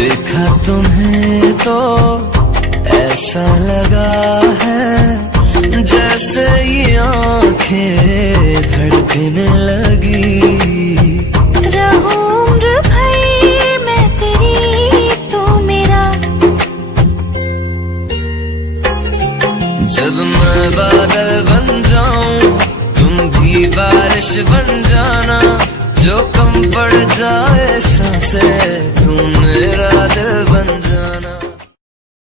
देखा तुम्हें तो ऐसा लगा है जैसे ये आंखें धड़कने लगी। रहूं उम्र भर मैं तेरी, तू मेरा। जब मैं बादल बन जाऊं तुम भी बारिश बन जाना, जो कम पड़ जाए सांसें तुम मेरा दिल बन जाना।